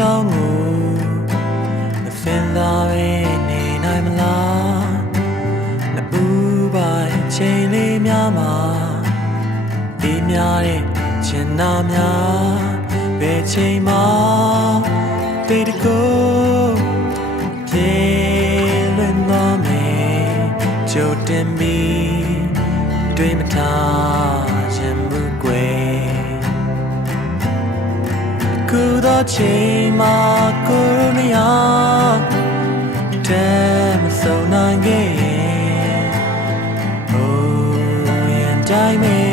ကြောင်းကိုမဖင်သာပဲနေနိုင်မလားနဘူးပိုင်းချိန်လေးများမှာဒီများတဲ့ချင်နာများဘယ်ချိန်မှတေတကိုပြေလွင်သွားမယ်ကြိုတင်ပြီးတွေးမထားခြင်းမူကွယ်ကူသောချိန်မှာကိုရိုနီယာတဲ့မဆုံးနိုင်ခဲ့ရင်ဟိုရင်တိုင်းမေ